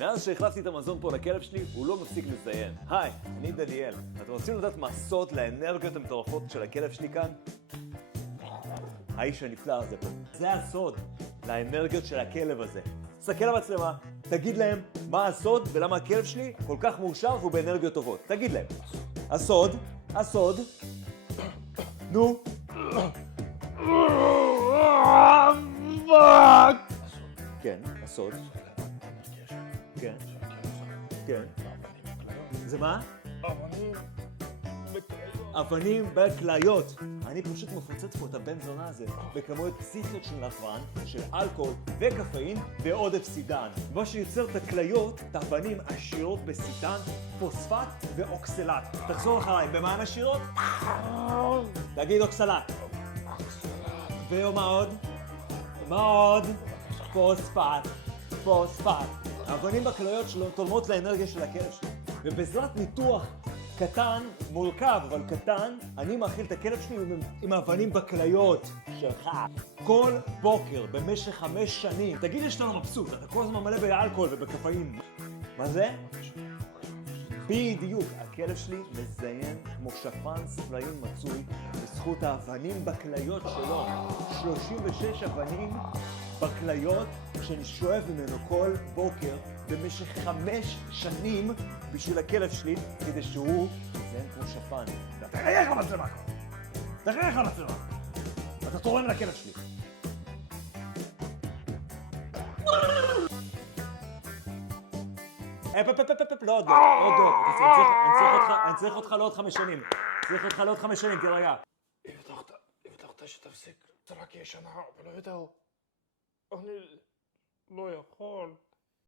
מאז שהחלפתי את המזון פה לכלב שלי, הוא לא מפסיק לזיין. היי, אני דניאל. אתם רוצים לדעת מה הסוד לאנרגיות המטורפות של הכלב שלי כאן? האיש הנפלא הזה פה. זה הסוד לאנרגיות של הכלב הזה. תסתכל למצלמה, תגיד להם מה הסוד ולמה הכלב שלי כל כך מאושר והוא באנרגיות טובות. תגיד להם. הסוד. נו. כן, הסוד. כן. כן. זה מה? אבנים בכליות. אני פשוט מפוצץ פה את הבן זונה הזה בכמויות פסיכיות של נתרן, של אלכוהול וקפאין ועודף סידן. מה שיוצר את הכליות, את האבנים עשירות בסידן, פוספט ואוקסלט. תחזור אחריי, במה הן עשירות? תגיד אוקסלט. ומה עוד? מה עוד? פוספט. האבנים בכליות שלו תורמות לאנרגיה של הכלב שלי. ובעזרת ניתוח קטן, מורכב אבל קטן, אני מאכיל את הכלב שלי עם האבנים בכליות שלך. כל בוקר במשך 5 שנים. תגיד לי שאתה לא מבסוט, אתה כל הזמן מלא באלכוהול ובקפאין. מה זה? בדיוק, הכלב שלי מזיין כמו שפן ספלאים מצוי בזכות האבנים בכליות שלו. 36 אבנים בכליות שאני שואב ממנו כל בוקר במשך 5 שנים בשביל הכלב שלי, כדי שהוא יזיין כמו שפן. תחייך למצלמה! תחייך למצלמה! אתה תורם לכלב שלי. לא עוד, אני צריך אותך לעוד 5 שנים. תירגע. הבטחת שתפסיק, זה רק יהיה שנה, ולא יותר. אני לא יכול.